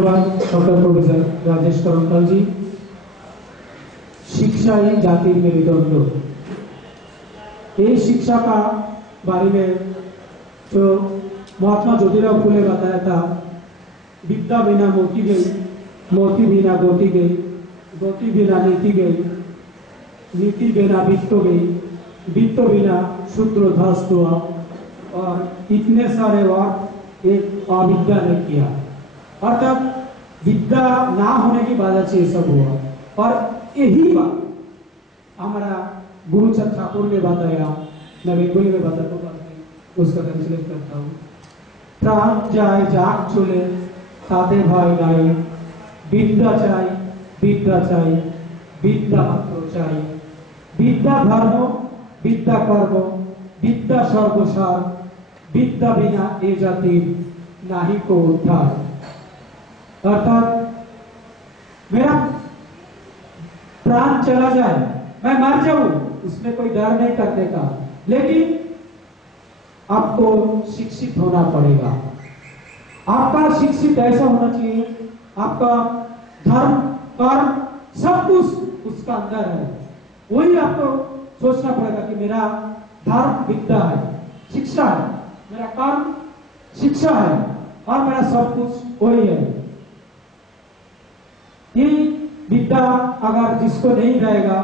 Doctor professor Rajesh Karmal जी, शिक्षा ही जाति मेरुदंड। ये शिक्षा का बारे में जो महात्मा ज्योतिराव फुले बताया था, विद्या बिना मोती गई, मोती बिना गोती गई, गोती बिना नीति गई, नीति बिना वित्त गई, वित्त बिना शूद्र ध्वस्त हुआ, और इतने सारे वाक्य एक अविद्या ने किया। अर्थात विद्या ना होने की वजह से ये सब हुआ। और यही बात हमारा गुरुचंद ठाकुर ने बताया, मैं बेंगोली में बताता हूँ, उसका ट्रांसलेट करता हूँ। प्राण जाए जाग चले ताते भाई गाय, विद्या चाय विद्या चाय, विद्या मात्र चाय, विद्या धर्म विद्या कर्म, विद्या सर्वसार, विद्या बिना ए जाति नाही को उद्धार। अर्थात मेरा प्राण चला जाए, मैं मर जाऊं, उसमें कोई डर नहीं करने का, लेकिन आपको शिक्षित होना पड़ेगा। आपका शिक्षित ऐसा होना चाहिए, आपका धर्म कर्म सब कुछ उसका अंदर है। वही आपको सोचना पड़ेगा कि मेरा धर्म विद्या है, शिक्षा है, मेरा कर्म शिक्षा है, और मेरा सब कुछ वही है। ये विद्या अगर जिसको नहीं रहेगा,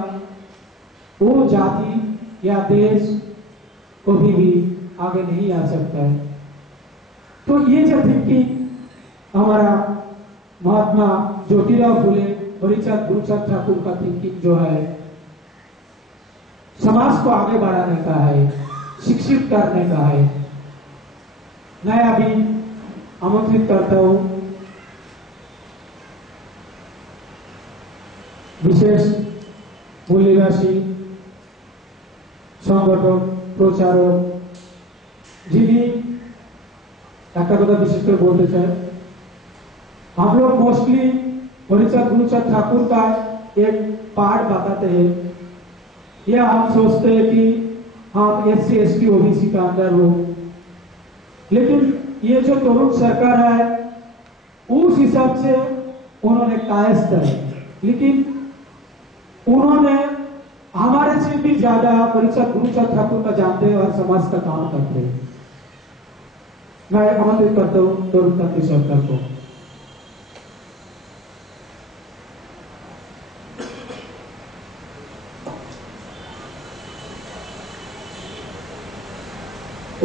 वो जाति या देश कभी भी आगे नहीं आ सकता है। तो ये जो थिंकिंग हमारा महात्मा ज्योतिराव फुले, हरिचंद गुरुचंद ठाकुर का थिंकिंग जो है, समाज को आगे बढ़ाने का है, शिक्षित करने का है। मैं अभी आमंत्रित करता हूं विशेष मूल्यराशि संगठक प्रचारक যিনি একটা কথা विशेष कर बोलते चाहे, हम लोग मोस्टली हरिचंद गुरुचंद ठाकुर का एक पाठ बताते हैं, या हम सोचते हैं कि हम SC ST OBC का अंदर हो, लेकिन ये जो तरुण सरकार है उस हिसाब से उन्होंने कायस्थ है, लेकिन उन्होंने हमारे से भी ज्यादा हरिचंद गुरुचंद ठाकुर का जानते हैं और समाज का काम करते हैं। मैं आमंत्रित करता हूँ तरुण तंत्री सरकार को।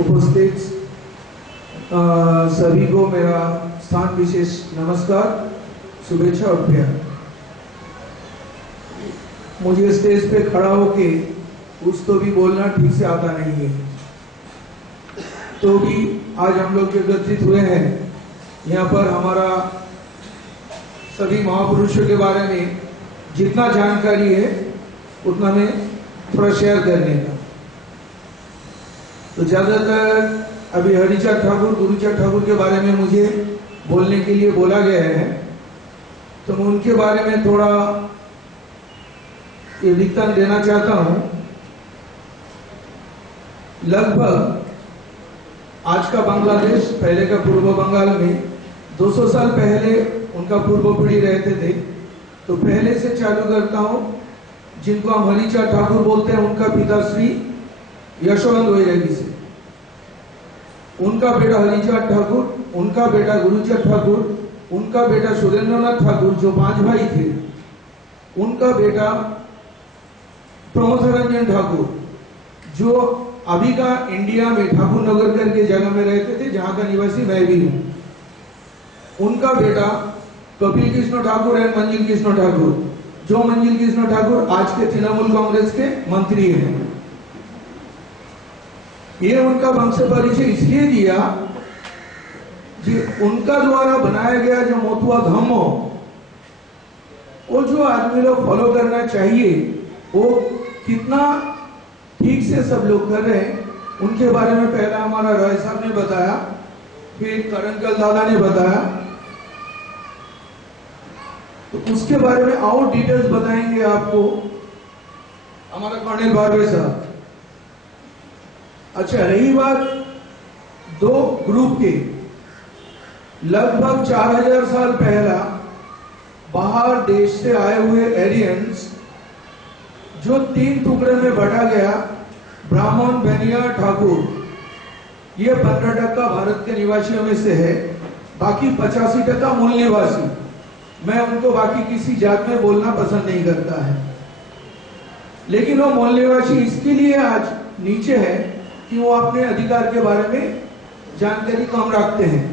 उपस्थित सभी को मेरा स्थान विशेष नमस्कार, शुभेच्छा और प्यार। मुझे स्टेज पे खड़ा होके कुछ तो भी बोलना ठीक से आता नहीं है, तो भी आज हम लोग एकत्रित हुए हैं यहाँ पर हमारा सभी महापुरुषों के बारे में जितना जानकारी है उतना में थोड़ा शेयर करने का। तो ज्यादातर अभी हरिचंद ठाकुर गुरुचंद ठाकुर के बारे में मुझे बोलने के लिए बोला गया है, तो मैं उनके बारे में थोड़ा ये लिखन देना चाहता हूं। लगभग आज का बांग्लादेश, पहले का पूर्व बंगाल में 200 साल पहले उनका पूर्व पीढ़ी रहते थे। तो पहले से चालू करता हूं, जिनको हम हरिचंद ठाकुर बोलते हैं, उनका पिता श्री यशवंत वैरागी से, उनका बेटा हरिचंद ठाकुर, उनका बेटा गुरुचंद ठाकुर, उनका बेटा सुरेंद्रनाथ ठाकुर जो 5 भाई थे, उनका बेटा प्रमोद रंजन ठाकुर जो अभी का इंडिया में ठाकुर नगर करके जगह में रहते थे, जहां का निवासी मैं भी हूं, उनका बेटा कपिल कृष्ण ठाकुर एंड मंजिल कृष्ण ठाकुर, जो मंजिल कृष्ण ठाकुर आज के तृणमूल कांग्रेस के मंत्री हैं। ये उनका वंश परिचय इसलिए दिया कि उनका द्वारा बनाया गया जो मोतुआ धम्म, वो जो आदमी लोग फॉलो करना चाहिए, वो कितना ठीक से सब लोग कर रहे हैं। उनके बारे में पहला हमारा रॉय साहब ने बताया, फिर करंकल दादा ने बताया, तो उसके बारे में और डिटेल्स बताएंगे आपको हमारा कर्नल बारवे साहब। अच्छा, रही बात दो ग्रुप के, लगभग 4000 साल पहला देश से आए हुए एरियंस जो 3 टुकड़े में बांटा गया, ब्राह्मण, बनिया, ठाकुर, ये 15% भारत के निवासियों में से है, बाकी 85% मूल निवासी। मैं उनको बाकी किसी जात में बोलना पसंद नहीं करता है, लेकिन वो मूल निवासी इसके लिए आज नीचे है कि वो अपने अधिकार के बारे में जानकारी कम रखते हैं।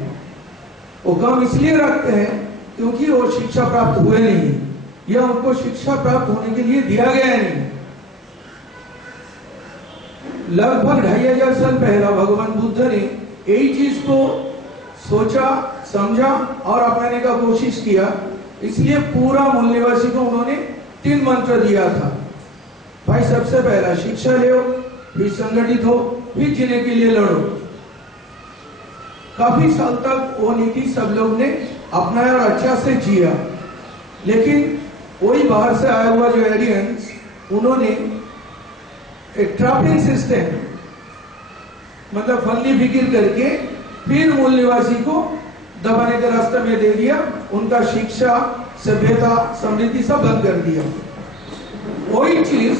वो कम इसलिए रखते हैं क्योंकि वो शिक्षा प्राप्त हुए नहीं, या उनको शिक्षा प्राप्त होने के लिए दिया गया नहीं। लगभग 2500 साल पहला भगवान बुद्ध ने यही चीज को सोचा, समझा और अपनाने का कोशिश किया। इसलिए पूरा मूल निवासी को उन्होंने 3 मंत्र दिया था। भाई, सबसे पहला शिक्षा लो, फिर संगठित हो, फिर जीने के लिए लड़ो। काफी साल तक वो नीति सब लोग ने अपनाया और अच्छा से जिया। लेकिन वही बाहर से आया हुआ जो एरियंस, उन्होंने एक ट्रैपिंग सिस्टम, मतलब फंदी फिकिर करके फिर मूल निवासी को दबाने के रास्ते में दे दिया। उनका शिक्षा, सभ्यता, समृद्धि सब बंद कर दिया। वही चीज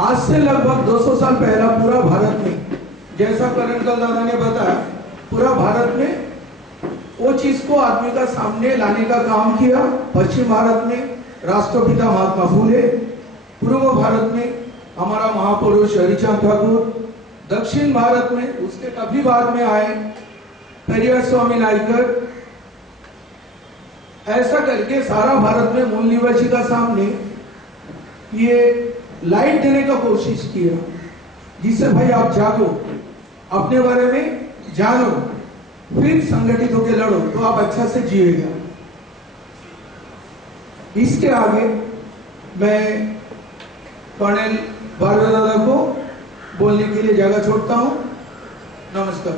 आज से लगभग 200 साल पहला पूरा भारत में, जैसा करण दादा ने बताया, पूरा भारत में वो चीज को आदमी का सामने लाने का काम किया। पश्चिम भारत में राष्ट्रपिता महात्मा फूले, पूर्व भारत में हमारा महापुरुष हरिचंद ठाकुर, दक्षिण भारत में उसके काफी बाद में आए पेरियार स्वामी नाइकर। ऐसा करके सारा भारत में मूल निवासी का सामने ये लाइट देने का कोशिश किया, जिससे भाई आप जागो, अपने बारे में जानो, फिर संगठित होकर लड़ो तो आप अच्छा से जिएगा। इसके आगे मैं कर्नल भारद्वाज दादा को बोलने के लिए जगह छोड़ता हूं। नमस्कार।